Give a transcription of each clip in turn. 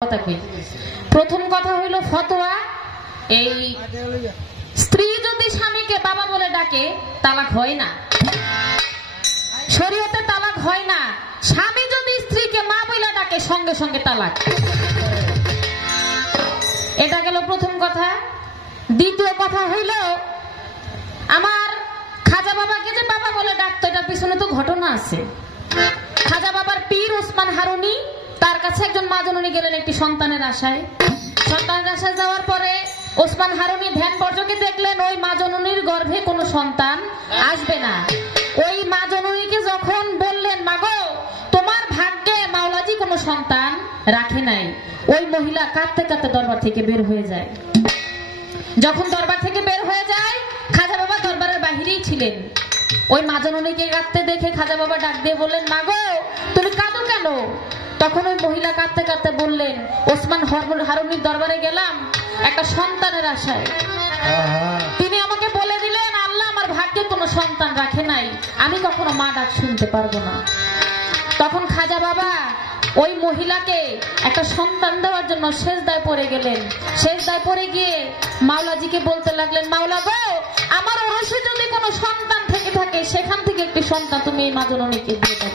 প্রথম কথা হইল ফতোয়া, এই স্ত্রী যদি স্বামীকে বাবা বলে ডাকে তালাক হয় না, শরীয়তে তালাক হয় না। স্বামী যদি স্ত্রীকে মা বলে ডাকে সঙ্গে সঙ্গে তালাক। এটা গেল প্রথম কথা। দ্বিতীয় কথা হইল, আমার খাজা বাবাকে যে বাবা বলে ডাকতো এটার পিছনে তো ঘটনা আছে। খাজা বাবার পীর ওসমান হারুনি, তার কাছে একজন মা জননী গেলেন একটি সন্তানের আশায়। সন্তানের আশায় যাওয়ার পরে ওসমান হারুনি ধ্যান বর্জকে দেখলেন ওই মা জননীর গর্ভে কোনো সন্তান আসবে না। ওই মা জননীকে যখন বললেন, মাগো তোমার ভাগ্যে মাওলাজি কোনো সন্তান রাখে নাই, ওই মহিলা কাঁদতে কাঁদতে দরবার থেকে বের হয়ে যায়। যখন দরবার থেকে বের হয়ে যায়, খাজা বাবা দরবারের বাহিরেই ছিলেন। ওই মা জননীকে কাঁদতে দেখে খাজা বাবা ডাক দিয়ে বললেন, মাগো তুমি কাঁদো কেন? তখন ওই মহিলা কাঁদতে কাঁদতে বললেন, ওসমান হারুনির দরবারে গেলাম একটা সন্তানের আশায়। তিনি আমাকে বলে দিলেন, আল্লাহ আমার ভাগ্যে কোনো সন্তান রাখে নাই, আমি কখনো মা ডাক শুনতে পারবো না। তখন খাজা বাবা ওই মহিলাকে একটা সন্তান দেওয়ার জন্য সেজদায় পড়ে গেলেন। সেজদায় পড়ে গিয়ে মাওলাজিকে বলতে লাগলেন, মাওলা গো আমার ওরসে যদি কোনো সন্তান থেকে থাকে সেখান থেকে একটি সন্তান তুমি এই মা জননীকে দিয়ে দাও।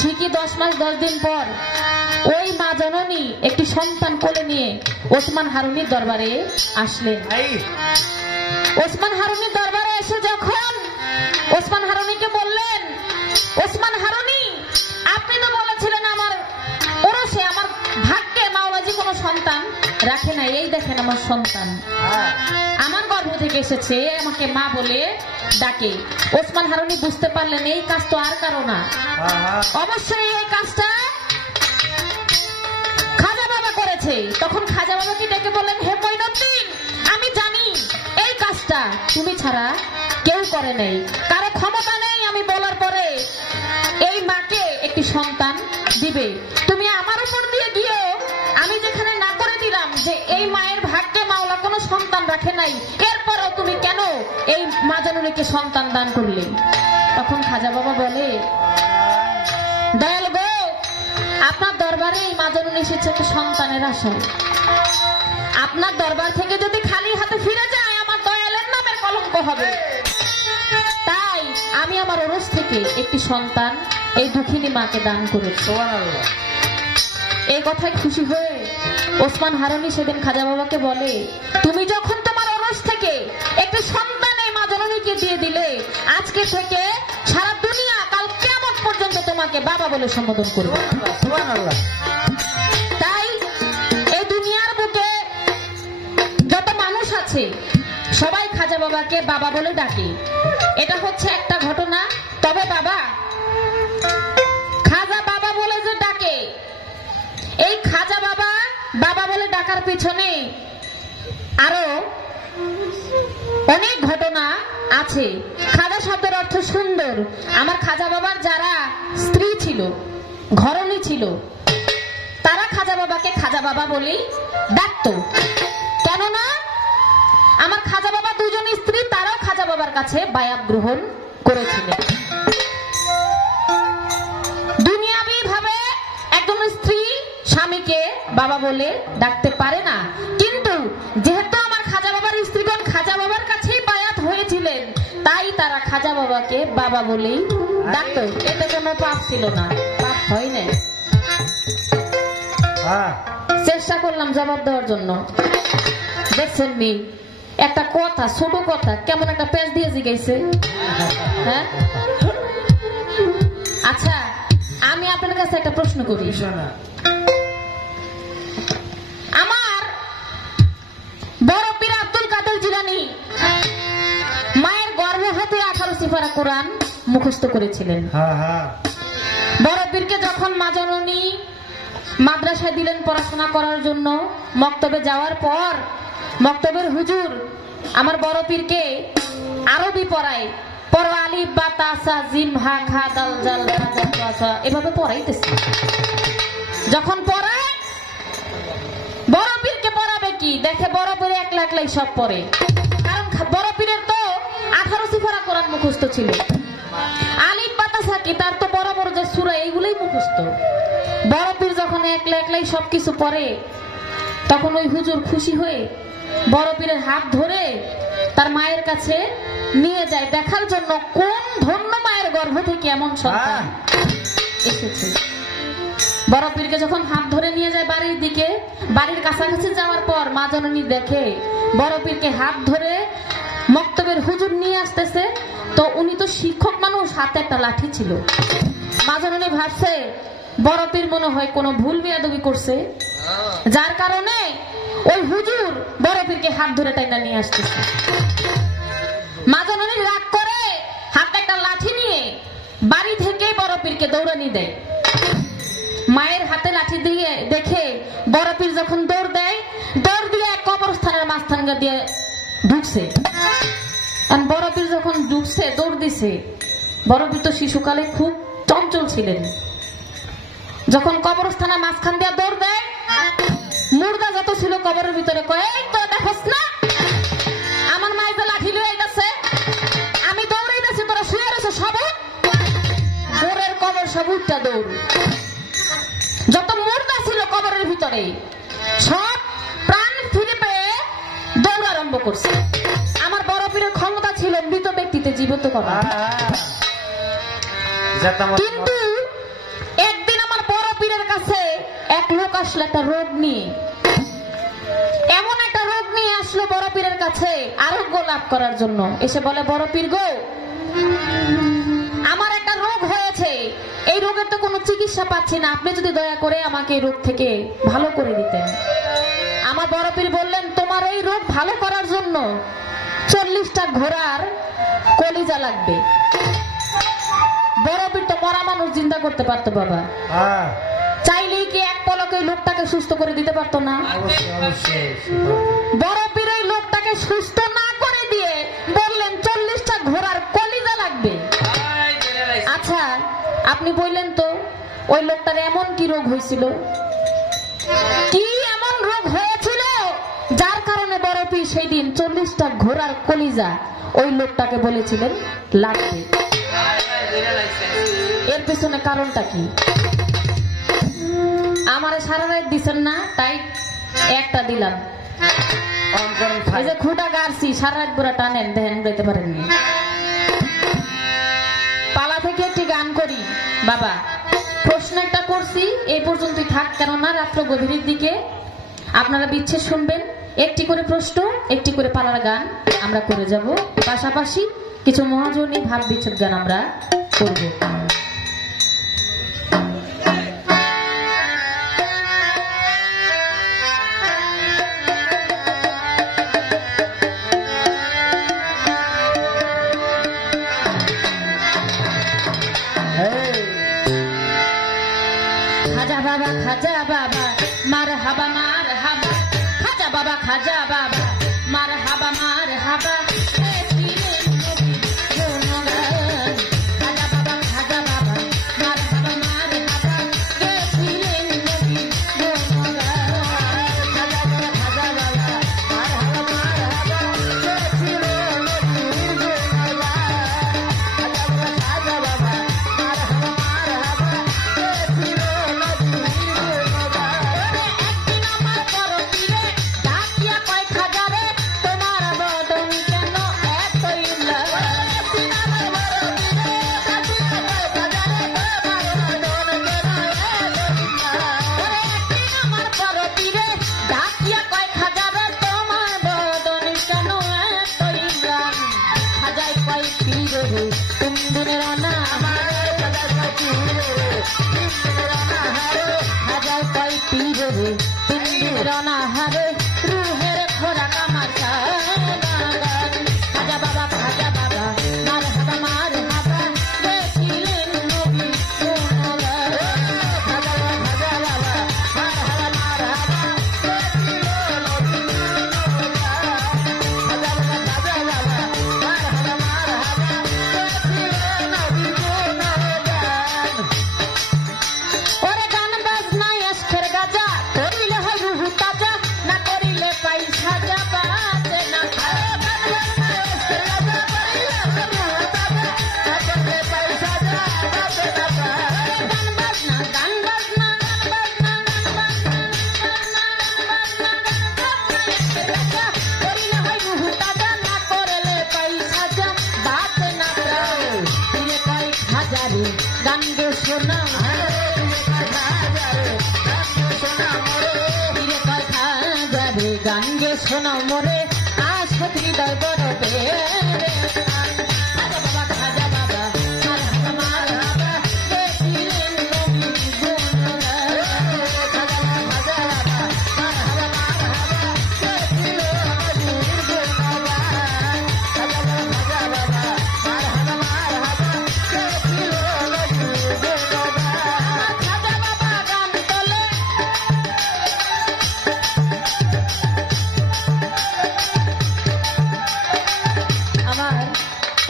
ঠিকই 10 মাস 10 দিন পর ওই মা জননী একটি সন্তান কোলে নিয়ে ওসমান হারুনির দরবারে আসলেন। ওসমান হারুনির দরবারে এসে যখন ওসমান হারুনিকে বললেন, ওসমান হারুনি আপনি তো বলেছিলেন আমার ওরসে আমার ভাগ্যে মাওলাজি কোনো সন্তান রাখে নাই, এই দেখেন আমার সন্তান আমার গর্ভ থেকে এসেছে, আমাকে মা বলে ডাকে। ওসমান হারুনি বুঝতে পারলেন এই কাজ তো আর কারো না, অবশ্যই এই কাজটা খাজা বাবা করেছে। তখন খাজা বাবাকে ডেকে বললেন, হে মঈনুদ্দিন আমি জানি এই কাজটা তুমি ছাড়া কেউ করে নাই, কারো ক্ষমতা নেই আমি বলার পরে এই মাকে একটি সন্তান দিবে। তুমি আমার উপর দিয়ে দিও, আমি যেখানে না করে দিলাম যে এই মায়ের ভাগ্যে মাওলা কোনো সন্তান রাখে নাই, এরপরও তুমি কেন এই মা জননীকে সন্তান দান করলে? তখন খাজা বাবা বলে, দয়াল গো আপনার দরবারে এই মা জননী এসেছে একটা সন্তানের আশায়, আপনার দরবার থেকে যদি খালি হাতে ফিরে যায় আমার দয়ালের নামের কলঙ্ক হবে, তাই আমি আমার ওরস থেকে একটি সন্তান এই দুঃখিনী মাকে দান করেছি। এই কথায় খুশি হয়ে ওসমান হারুনি সেদিন খাজা বাবাকে বলে, তুমি যখন তোমার ওরস থেকে একটি সন্তান এই মা জননীকে দিয়ে দিলে, আজকে থেকে সারা দুনিয়া কাল কিয়ামত পর্যন্ত তোমাকে বাবা বলে সম্বোধন করবে। তাই এই দুনিয়ার বুকে যত মানুষ আছে সবাই খাজা বাবাকে বাবা বলে ডাকে। এটা হচ্ছে একটা ঘটনা। তবে বাবা খাজা বাবা বলে যে ডাকে, এই খাজা বাবা বাবা বলে ডাকার পিছনে আরো অনেক ঘটনা আছে। খাজা শব্দের অর্থ সুন্দর। আমার খাজা বাবার যারা স্ত্রী ছিল, ঘরণী ছিল, তারা খাজা বাবাকে খাজা বাবা বলেই ডাকতো। কেননা আমার খাজা বাবা দুজন স্ত্রী, তারাও খাজা বাবার কাছে বায়াত গ্রহণ করেছিলেন। দুনিয়াবি ভাবে একজন স্ত্রী স্বামীকে বাবা বলে ডাকতে পারে না, কিন্তু যেহেতু আমার খাজা বাবার স্ত্রীগণ খাজা বাবার কাছেই বায়াত হয়েছিলেন, তাই তারা খাজা বাবাকে বাবা বলেই ডাকতো। এতে কোনো পাপ ছিল না, পাপ হয় নাই। চেষ্টা করলাম জবাব দেওয়ার জন্য। দেখছেন নি একটা কথা, ছোট কথা কেমন একটা পেঁচ দিয়ে জিগাইছে। হ্যাঁ আচ্ছা, আমি আপনার কাছে একটা প্রশ্ন করি। আমার বড় পীর আব্দুল কাদের জিলানী মায়ের গর্ভে হতে 18 সিফারা কোরআন মুখস্থ করেছিলেন। বড় পীরকে যখন মা জননী মাদ্রাসায় দিলেন পড়াশোনা করার জন্য, মক্তবে যাওয়ার পর মক্তবের হুজুর আমার বড় পীরকে আরবি পড়ায়, পড়ো আলিফ বা তাসা জিম হা খা দাল জাল খা, এভাবে পড়াইতেছে। যখন পড়ায় বড় পীরকে পড়াবে কি, দেখে বড় পীরে একলা একলাই সব পড়ে, কারণ বড় পীরের তো 18 সিফারা কোরআন মুখস্থ ছিল। আলিফ বা তাসা কি, তার তো বড় বড় যে সূরা এইগুলোই মুখস্থ। বড় পীর যখন একলা একলাই সবকিছু পড়ে তখন ওই হুজুর খুশি হয়ে বড় পীরের হাত ধরে তার মায়ের কাছে নিয়ে যায় দেখার জন্য কোন ধন্য মায়ের গর্ভ থেকে এমন সন্তান এসেছে। বড় পীরকে যখন হাত ধরে নিয়ে যায় বাড়ির দিকে, বাড়ির কাছাকাছি যাওয়ার পর মা জননী দেখে বড় পীরকে হাত ধরে মক্তবের হুজুর নিয়ে আসতেছে। তো উনি তো শিক্ষক মানুষ, হাতে একটা লাঠি ছিল। মা জননী ভাবছে বড় পীর মনে হয় কোনো ভুল বেয়াদবি করছে, যার কারণে ওই হুজুর বড় পীরকে হাত ধরে টাইনা নিয়ে আসতেছে। মা জননী রাগ করে হাতে একটা লাঠি নিয়ে বাড়ি থেকে বড় পীরকে দৌড়ানি দেয়। মায়ের হাতে লাঠি দিয়ে দেখে বড় পীর যখন দৌড় দেয়, দৌড় দিয়ে কবরস্থানের মাঝখান দিয়ে ঢুকছে। বড় পীর যখন ঢুকছে দৌড় দিছে, বড় পীর তো শিশুকালে খুব চঞ্চল ছিলেন। যখন কবরস্থানের মাঝখান দিয়ে দৌড় দেয়, মুর্দা যত ছিল কবরের ভিতরে কয়, এই তো দেখোস না আমার মায়ের যে লাঠি লয়ে গেছে, আমি দৌড়ে গেছি, তোরা শুয়ে রয়েছে সব দৌড়ের কবর সব উঠটা দৌড়। যত মুর্দা ছিল কবরের ভিতরে সব প্রাণ ফিরে পেয়ে দৌড় আরম্ভ করছে। আমার বড় পীরের ক্ষমতা ছিল মৃত ব্যক্তিতে জীবিত করা, কিন্তু একদিন আমার বড় পীরের কাছে এক লোক আসলো একটা রোগ নিয়ে। এমন একটা রোগ নিয়ে আসলো বড় পীরের কাছে আরোগ্য লাভ করার জন্য। এসে বলে, বড় পীর গো, আমার একটা রোগ হয়েছে, এই রোগের তো কোনো চিকিৎসা পাচ্ছি না, আপনি যদি দয়া করে আমাকে এই রোগ থেকে ভালো করে দিতেন। আমার বড় পীর বললেন, তোমার এই রোগ ভালো করার জন্য 40টা ঘোড়ার কলিজা লাগবে। বড় পীর তো মরা মানুষ জিন্দা করতে পারতো বাবা, চাইলেই কি এক পলকে লোকটাকে সুস্থ করে দিতে পারতো না? বড় পীর ওই লোকটাকে সুস্থ না করে দিয়ে বললেন 40টা ঘোড়ার কলিজা লাগবে। আচ্ছা আপনি বললেন তো ওই লোকটার এমন কি রোগ হয়েছিল, কি এমন রোগ হয়েছিল যার কারণে বড় পীর সেই দিন 40টা ঘোড়ার কলিজা ওই লোকটাকে বলেছিলেন লাগবে? এর পেছনে কারণটা কি? আমারে সারা রাত দিচ্ছেন না, তাই একটা দিলাম। এই যে খুঁটা গাড়ছি সারা রাত পুরা টানেন, ধ্যান দিতে পারেননি। পালা থেকে একটি গান করি বাবা। প্রশ্ন একটা করছি, এই পর্যন্তই থাক, কেননা রাত্র গভীরের দিকে আপনারা বিচ্ছেদ শুনবেন। একটি করে প্রশ্ন, একটি করে পালার গান আমরা করে যাব, পাশাপাশি কিছু মহাজনী ভাব বিচ্ছেদ গান আমরা করব। খাজা বাবা মার হাবা মার হাবা, খাজা বাবা মার হাবা মার হাবা। না শোনা মোরে আশা হৃদয় গরবে খাজা বাবা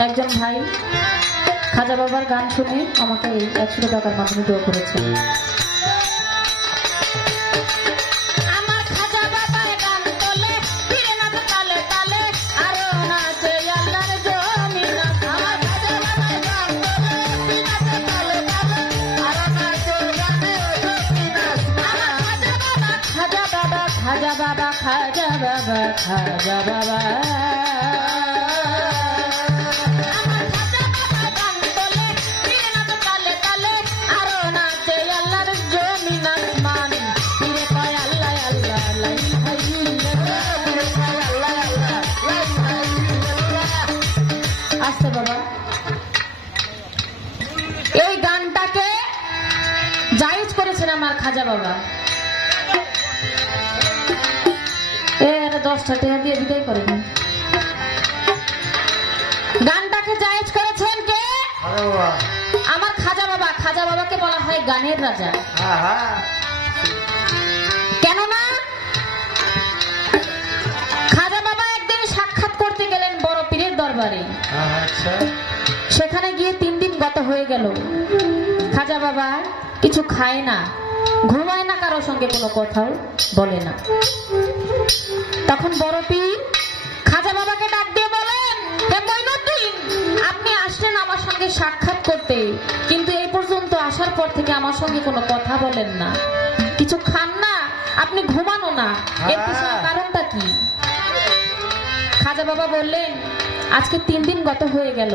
একজন ভাই খাজা বাবার গান শুনে আমাকে 100 টাকার মাধ্যমে দোয়া করেছে। আমার খাজা বাবার গান তোলে ফিরে নাচে তালে তালে আরো নাচে আল্লাহর জমিন। আমার খাজা বাবার গান তোলে ফিরে নাচে তালে তালে আরো নাচে খাজা বাবা খাজা বাবা খাজা বাবা খাজা বাবা আচ্ছা বাবা, এই গানটাকে জায়েজ করেছেন আমার খাজা বাবা। 10 টাকা দিয়ে বিদায় করেন। গানটাকে জায়েজ করেছেন কে? আমার খাজা বাবা। খাজা বাবাকে বলা হয় গানের রাজা। কেননা খাজা বাবা একদিন সাক্ষাৎ করতে গেলেন বড় পীরের দরবারে। সেখানে গিয়ে 3 দিন গত হয়ে গেল। খাজা বাবা কিছু খায় না, ঘুমায় না, কারোর সঙ্গে কোনো কথাও বলে না। তখন বড় পীর খাজা বাবাকে ডাক দিয়ে বলেন, হে মঈনুদ্দিন, আপনি আসলেন আমার সঙ্গে সাক্ষাৎ করতে, কিন্তু এই পর্যন্ত আসার পর থেকে আমার সঙ্গে কোনো কথা বলেন না, কিছু খান না, আপনি ঘুমানো না, এর পিছনে কারণটা কি? খাজা বাবা বললেন, আজকে 3 দিন গত হয়ে গেল,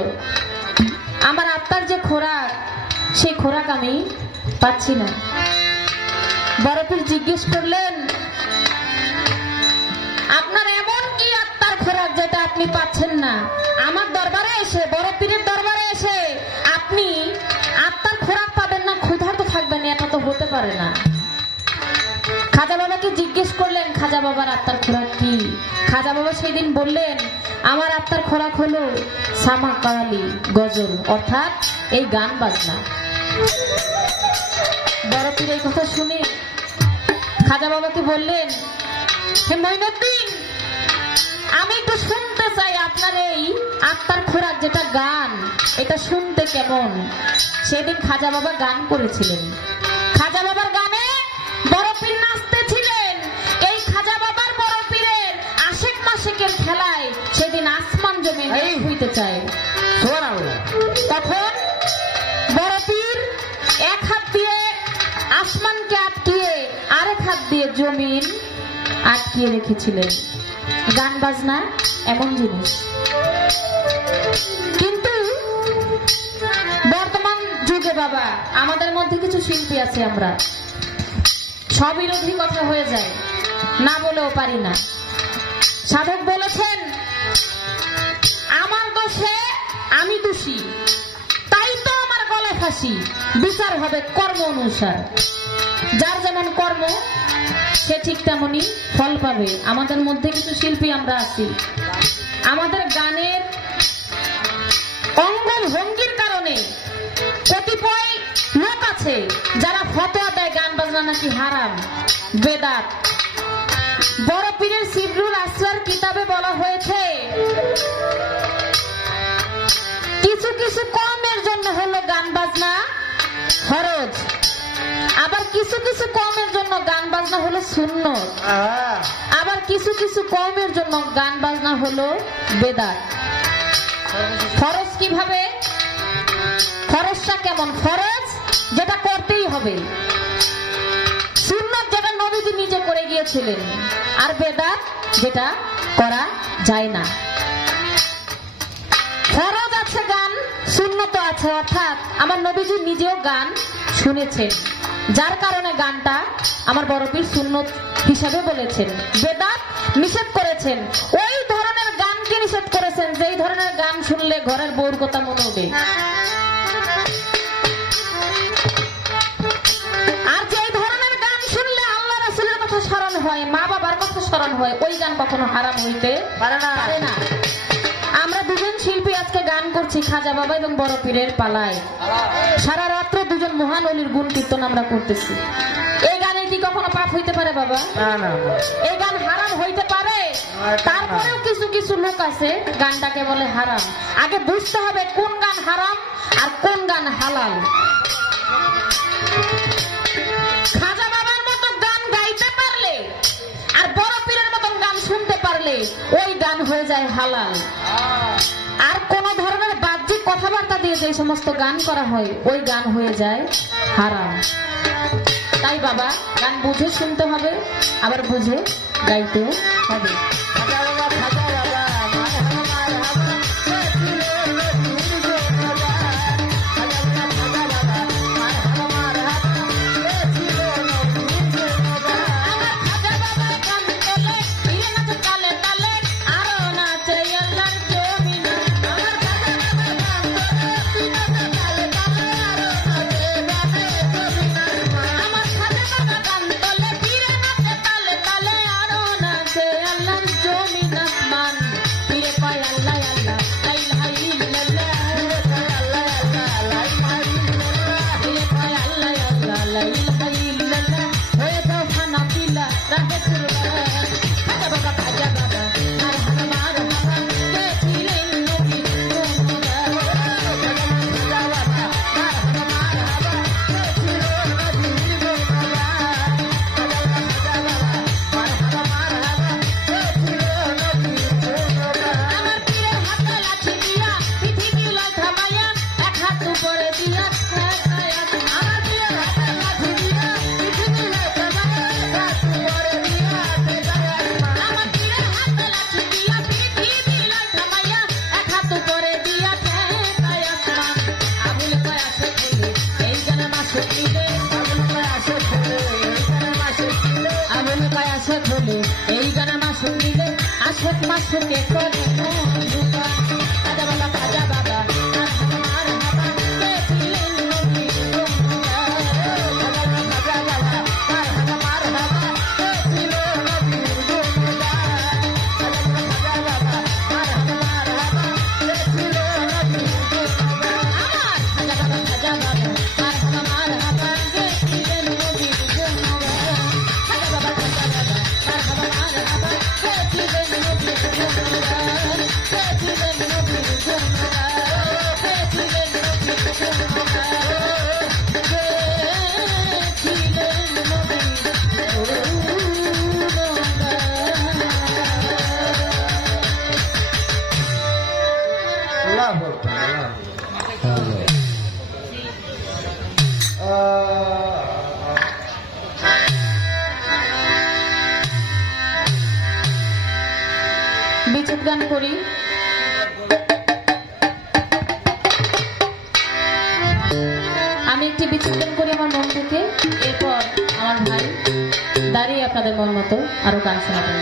আমার আত্মার যে খোরাক, সেই খোরাক আমি পাচ্ছি না। বড় পীর জিজ্ঞেস করলেন, আপনার এমন কি আত্মার খোরাক যেটা আপনি পাচ্ছেন না? আমার দরবারে এসে, বড় পীরের দরবারে এসে আপনি আত্মার খোরাক পাবেন না, ক্ষুধার্ত থাকবেন, এটা তো হতে পারে না। খাজা বাবাকে জিজ্ঞেস করলেন, খাজা বাবার আত্মার খোরাক কি? খাজা বাবা সেই দিন বললেন, আমার আত্মার খোরাক হলো সামা কাওয়ালি, গজল, অর্থাৎ এই গান বাজনা। বড় পীর এই কথা শুনে খাজা বাবাকে বললেন, হে মঈনুদ্দিন, আমি একটু শুনতে চাই আপনার এই আত্মার খোরাক যেটা গান, এটা শুনতে কেমন? সেদিন খাজা বাবা গান করেছিলেন। খাজা বাবার গানে বড় পীর নাচতেছিলেন। এই খাজা বাবার বড় পীরের আশেক মাসেকের খেলায় সেদিন আসমান জমিন হইতে চায়। তখন বড় পীর এক হাত দিয়ে আসমানকে আটকিয়ে আরেক হাত দিয়ে জমিন আটকিয়ে রেখেছিলেন। গান বাজনা এমন জিনিস। কিন্তু বর্তমান যুগে বাবা আমাদের মধ্যে কিছু শিল্পী আছে, আমরা স্ববিরোধী কথা হয়ে যায়, না বলেও পারি না। সাধক বলেছেন, আমার দোষে আমি দোষী, তাই তো আমার গলায় ফাঁসি, বিচার হবে কর্ম অনুসার। যার যেমন কর্ম সে ঠিক তেমনই ফল পাবে। আমাদের মধ্যে কিছু শিল্পী আমরা আছি, আমাদের গানের অঙ্গ ভঙ্গির কারণে কতিপয় লোক আছে যারা ফতোয়া দেয় গান বাজনা নাকি হারাম, বেদাত। বড় পীরের সিবরুল আসরার কিতাবে বলা হয়েছে, কিছু কিছু কওমের জন্য হলো গান বাজনা ফরজ, আবার কিছু কিছু কওমের জন্য গান বাজনা হলো সুন্নত, আবার কিছু কিছু কওমের জন্য গান বাজনা হলো বেদাত। ফরজ কিভাবে? ফরজটা কেমন? ফরজ যেটা করতেই হবে, সুন্নত যেটা নবীজি নিজে করে গিয়েছিলেন, আর বেদাত যেটা করা যায় না। ফরজ আছে গান, সুন্নত আছে, অর্থাৎ আমার নবীজি নিজেও গান শুনেছেন, যার কারণে গানটা আমার বড় পীর সুন্নত হিসাবে বলেছেন, বেদাত নিষেধ করেছেন। ওই ধরনের গানকে নিষেধ করেছেন যেই ধরনের গান শুনলে ঘরের বউর কথা মনে হবে, আর যেই ধরনের গান শুনলে আল্লাহ রাসূলের কথা স্মরণ হয়, মা বাবার কথা স্মরণ হয়, ওই গান কখনো হারাম হইতে পারে না। আমরা দুজন শিল্পী আজকে গান করছি খাজা বাবা এবং বড় পীরের পালায়, সারা রাত্র দুজন মহান ওলির গুণ কীর্তন আমরা করতেছি। এই গানে কি কখনো পাপ হইতে পারে বাবা? এই গান হারাম হইতে পারে। তারপরেও কিছু কিছু লোক আছে গানটাকে বলে হারাম। আগে বুঝতে হবে কোন গান হারাম আর কোন গান হালাল। খাজা বাবার মতো গান গাইতে পারলে আর বড় পীরের মতন গান শুনতে পারলে ওই গান হয়ে যায় হালাল। আর কোন ধরনের বাহ্যিক কথাবার্তা দিয়ে যে সমস্ত গান করা হয় ওই গান হয়ে যায় হারাম। তাই বাবা গান বুঝে শুনতে হবে, আবার বুঝে গাইতেও হবে। এই গানা মা শুনলে আশক মা শুনে করে খাজা বাবা খাজা বাবা বিচ্ছেদ গান করি। আমি একটি বিচ্ছেদ গান করি আমার মন থেকে, এরপর আমার ভাই দাঁড়িয়ে আপনাদের মন মতো আরো গান শোনাবেন।